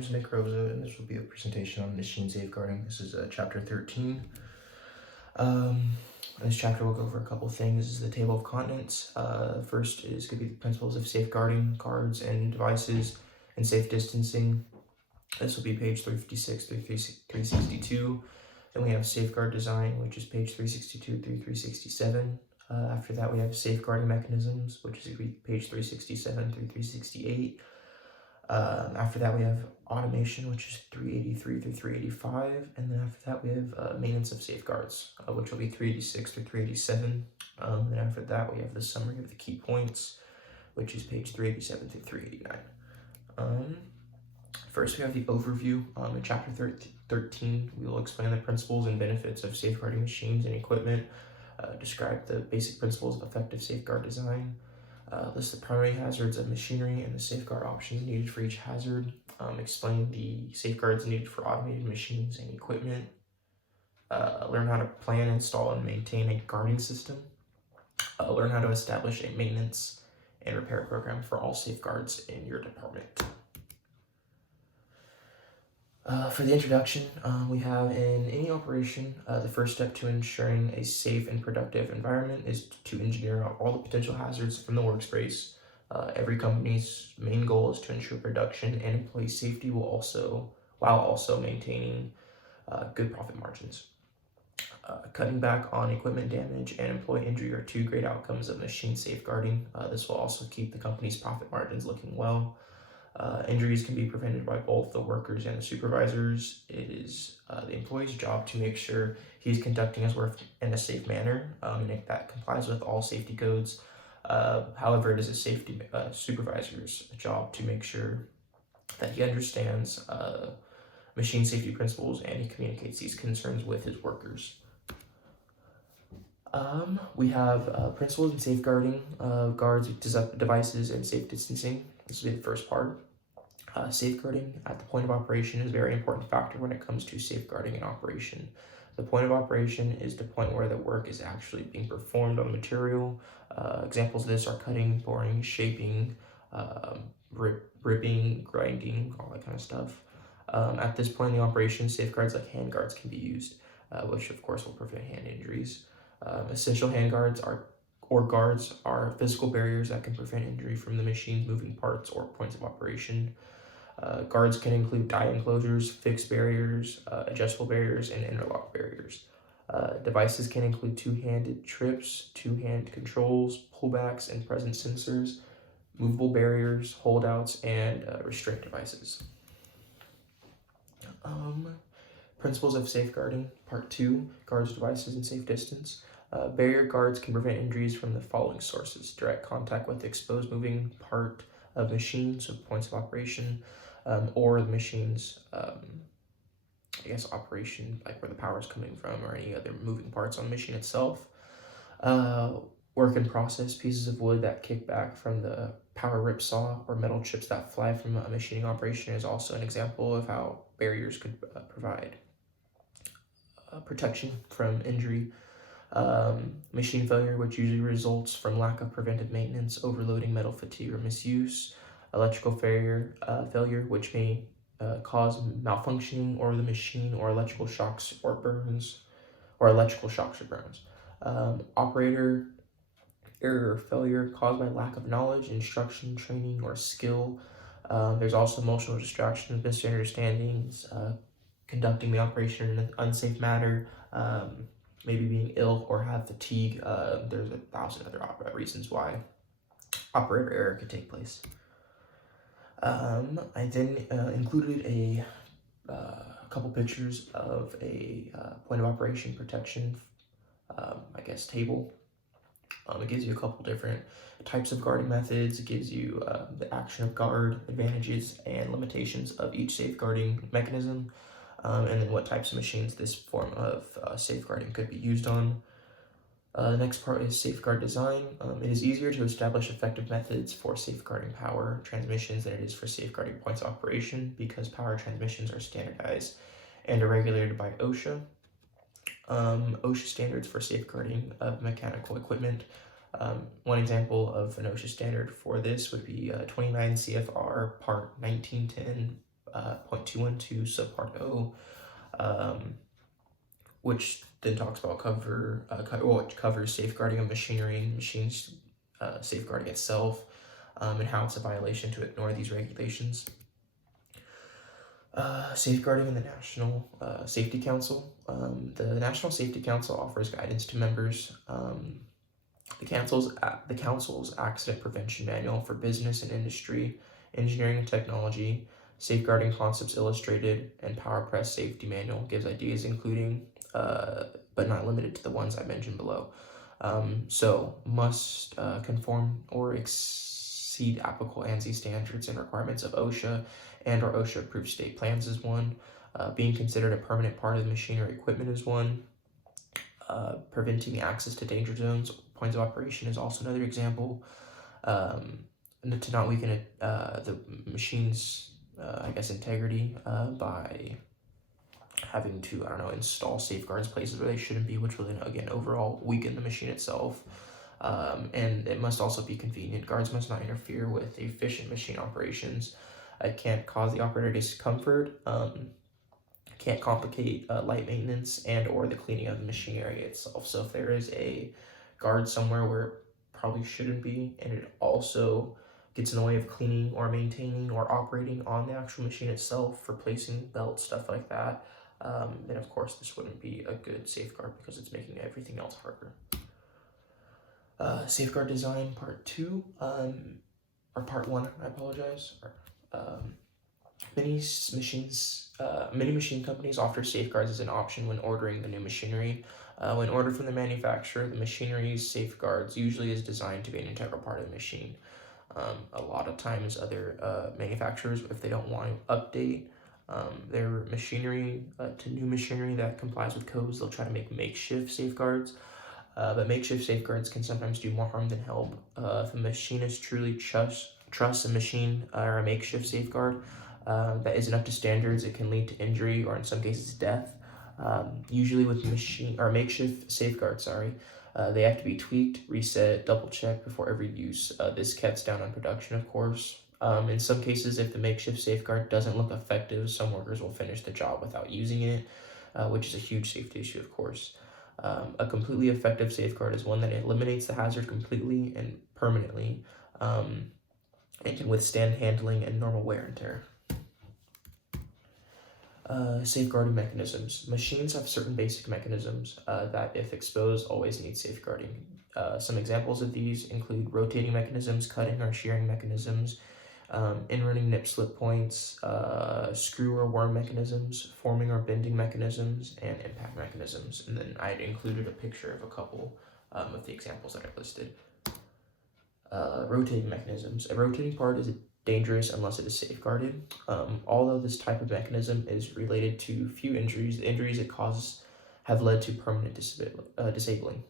name is Nick Rosa, and this will be a presentation on machine safeguarding. This is chapter 13. In this chapter, we'll go over a couple things. This is the table of contents. First is going to be the principles of safeguarding cards and devices and safe distancing. This will be page 356 through 362. Then we have safeguard design, which is page 362 through 367. After that, we have safeguarding mechanisms, which is page 367 through 368. After that, we have automation, which is 383 through 385. And then after that, we have maintenance of safeguards, which will be 386 through 387. And after that, we have the summary of the key points, which is page 387 through 389. First, we have the overview. In chapter 13, we will explain the principles and benefits of safeguarding machines and equipment, describe the basic principles of effective safeguard design, list the primary hazards of machinery and the safeguard options needed for each hazard, explain the safeguards needed for automated machines and equipment, learn how to plan, install, and maintain a guarding system, learn how to establish a maintenance and repair program for all safeguards in your department. For the introduction, we have in any operation, the first step to ensuring a safe and productive environment is to engineer out all the potential hazards from the workspace. Every company's main goal is to ensure production and employee safety while also maintaining good profit margins. Cutting back on equipment damage and employee injury are two great outcomes of machine safeguarding. This will also keep the company's profit margins looking well. Injuries can be prevented by both the workers and the supervisors. It is the employee's job to make sure he's conducting his work in a safe manner, and if that complies with all safety codes. However, it is a supervisor's job to make sure that he understands machine safety principles and he communicates these concerns with his workers. We have principles in safeguarding guards, devices, and safe distancing. This will be the first part. Safeguarding at the point of operation is a very important factor when it comes to safeguarding an operation. The point of operation is the point where the work is actually being performed on the material. Examples of this are cutting, boring, shaping, ripping, grinding, all that kind of stuff. At this point in the operation, safeguards like hand guards can be used, which of course will prevent hand injuries. Essential hand guards guards are physical barriers that can prevent injury from the machine's moving parts or points of operation. Guards can include die enclosures, fixed barriers, adjustable barriers, and interlock barriers. Devices can include two-handed trips, two-hand controls, pullbacks, and presence sensors, movable barriers, holdouts, and restraint devices. Principles of safeguarding, part 2, guards, devices, and safe distance. Barrier guards can prevent injuries from the following sources: direct contact with the exposed moving part of machines, so points of operation, or the machine's, operation, like where the power is coming from, or any other moving parts on the machine itself. Work in process, pieces of wood that kick back from the power rip saw, or metal chips that fly from a machining operation is also an example of how barriers could provide protection from injury. Machine failure, which usually results from lack of preventive maintenance, overloading, metal fatigue, or misuse. Electrical failure, which may cause malfunctioning or the machine, or electrical shocks or burns. Operator error or failure caused by lack of knowledge, instruction, training, or skill. There's also emotional distraction, misunderstandings, conducting the operation in an unsafe manner, maybe being ill or have fatigue. There's 1,000 other reasons why operator error could take place. I then included a couple pictures of a point of operation protection, table. It gives you a couple different types of guarding methods. It gives you the action of guard, advantages, and limitations of each safeguarding mechanism, and then what types of machines this form of safeguarding could be used on. The next part is safeguard design. It is easier to establish effective methods for safeguarding power transmissions than it is for safeguarding points of operation, because power transmissions are standardized and are regulated by OSHA. OSHA standards for safeguarding of mechanical equipment. One example of an OSHA standard for this would be 29 CFR Part 1910 .212 subpart O, which then talks about which covers safeguarding of machinery and machines safeguarding itself, and how it's a violation to ignore these regulations. Safeguarding in the National Safety Council. The National Safety Council offers guidance to members. The Council's Accident Prevention Manual for Business and Industry, Engineering and Technology, Safeguarding Concepts Illustrated, and PowerPress Safety Manual gives ideas including, but not limited to the ones I mentioned below. So must conform or exceed applicable ANSI standards and requirements of OSHA and or OSHA approved state plans is one. Being considered a permanent part of the machine or equipment is one. Preventing access to danger zones, points of operation is also another example. To not weaken the machine's, integrity by having to, install safeguards places where they shouldn't be, which will then, again, overall weaken the machine itself. And it must also be convenient. Guards must not interfere with efficient machine operations. It can't cause the operator discomfort, can't complicate light maintenance and or the cleaning of the machine area itself. So if there is a guard somewhere where it probably shouldn't be, and it also gets in the way of cleaning or maintaining or operating on the actual machine itself, replacing belts, stuff like that, then of course this wouldn't be a good safeguard because it's making everything else harder. Safeguard design part 2, or part 1, I apologize. Many machine companies offer safeguards as an option when ordering the new machinery. When ordered from the manufacturer, the machinery's safeguards usually is designed to be an integral part of the machine. A lot of times other manufacturers, if they don't want to update their machinery to new machinery that complies with codes, they'll try to make makeshift safeguards. But makeshift safeguards can sometimes do more harm than help. If a machinist truly trusts a machine or a makeshift safeguard that isn't up to standards, it can lead to injury or in some cases death. Usually with makeshift safeguards, they have to be tweaked, reset, double checked before every use. This cuts down on production, of course. In some cases, if the makeshift safeguard doesn't look effective, some workers will finish the job without using it, which is a huge safety issue, of course. A completely effective safeguard is one that eliminates the hazard completely and permanently, and can withstand handling and normal wear and tear. Safeguarding mechanisms. Machines have certain basic mechanisms that, if exposed, always need safeguarding. Some examples of these include rotating mechanisms, cutting or shearing mechanisms, in-running nip slip points, screw or worm mechanisms, forming or bending mechanisms, and impact mechanisms. And then I included a picture of a couple of the examples that I listed. Rotating mechanisms. A rotating part is dangerous unless it is safeguarded. Although this type of mechanism is related to few injuries, the injuries it causes have led to permanent disabling.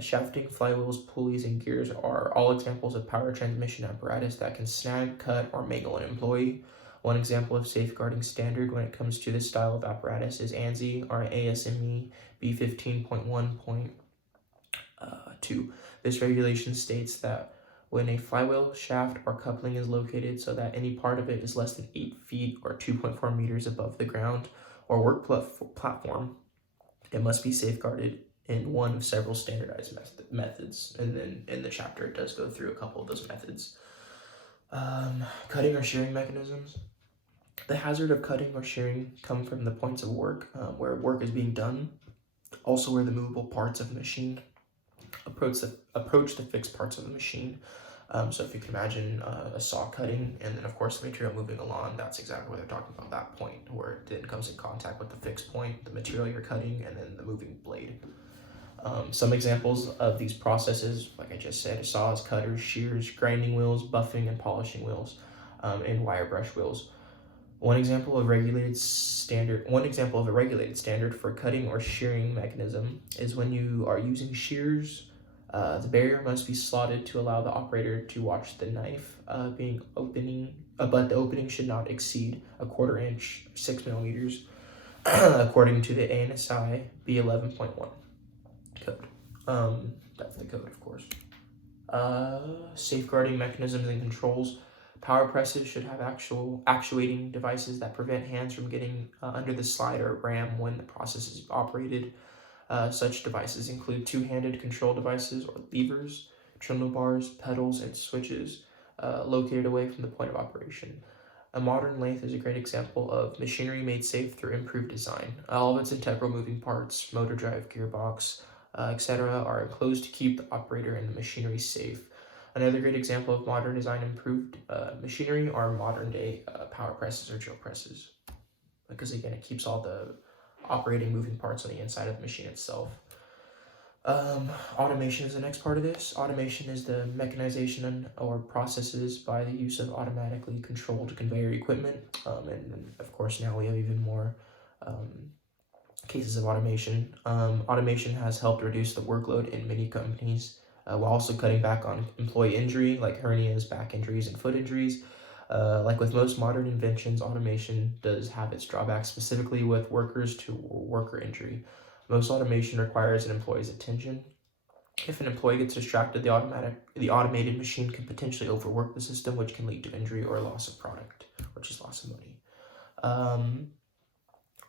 Shafting, flywheels, pulleys, and gears are all examples of power transmission apparatus that can snag, cut, or mangle an employee. One example of safeguarding standard when it comes to this style of apparatus is ANSI or ASME B15.1.2. This regulation states that when a flywheel, shaft, or coupling is located so that any part of it is less than 8 feet or 2.4 meters above the ground or work platform, it must be safeguarded in one of several standardized methods. And then in the chapter, it does go through a couple of those methods. Cutting or shearing mechanisms. The hazard of cutting or shearing come from the points of work where work is being done, also where the movable parts of the machine approach the fixed parts of the machine. So if you can imagine a saw cutting and then of course the material moving along, that's exactly what they're talking about, that point where it then comes in contact with the fixed point, the material you're cutting, and then the moving blade. Some examples of these processes, like I just said, saws, cutters, shears, grinding wheels, buffing and polishing wheels, and wire brush wheels. One example of a regulated standard for cutting or shearing mechanism is when you are using shears. The barrier must be slotted to allow the operator to watch the knife but the opening should not exceed a 1/4 inch, 6 millimeters, according to the ANSI B11.1 code. That's the code, of course. Safeguarding mechanisms and controls. Power presses should have actual actuating devices that prevent hands from getting under the slide or ram when the process is operated. Such devices include two-handed control devices or levers, trundle bars, pedals, and switches located away from the point of operation. A modern lathe is a great example of machinery made safe through improved design. All of its integral moving parts, motor drive, gearbox, etc., are enclosed to keep the operator and the machinery safe. Another great example of modern design improved machinery are modern day power presses or drill presses, because again, it keeps all the operating moving parts on the inside of the machine itself. Automation is the next part of this. Automation is the mechanization or processes by the use of automatically controlled conveyor equipment. And of course, now we have even more cases of automation. Automation has helped reduce the workload in many companies while also cutting back on employee injury, like hernias, back injuries, and foot injuries. Like with most modern inventions, automation does have its drawbacks, specifically with workers to worker injury. Most automation requires an employee's attention. If an employee gets distracted, the automated machine can potentially overwork the system, which can lead to injury or loss of product, which is loss of money.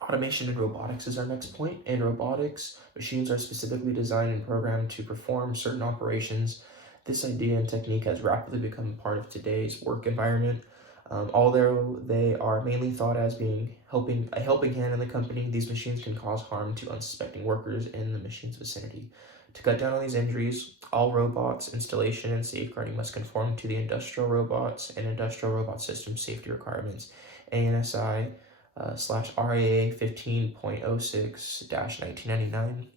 Automation in robotics is our next point. In robotics, machines are specifically designed and programmed to perform certain operations. This idea and technique has rapidly become part of today's work environment. Although they are mainly thought as being a helping hand in the company, these machines can cause harm to unsuspecting workers in the machine's vicinity. To cut down on these injuries, all robots, installation, and safeguarding must conform to the Industrial Robots and Industrial Robot System Safety Requirements, ANSI /RAA 15.06-1999.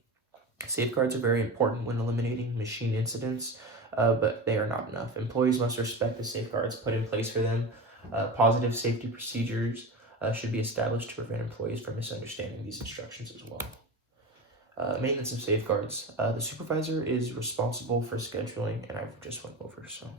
Safeguards are very important when eliminating machine incidents, but they are not enough. Employees must respect the safeguards put in place for them. Positive safety procedures should be established to prevent employees from misunderstanding these instructions as well. Maintenance of safeguards. The supervisor is responsible for scheduling, and I've just went over, so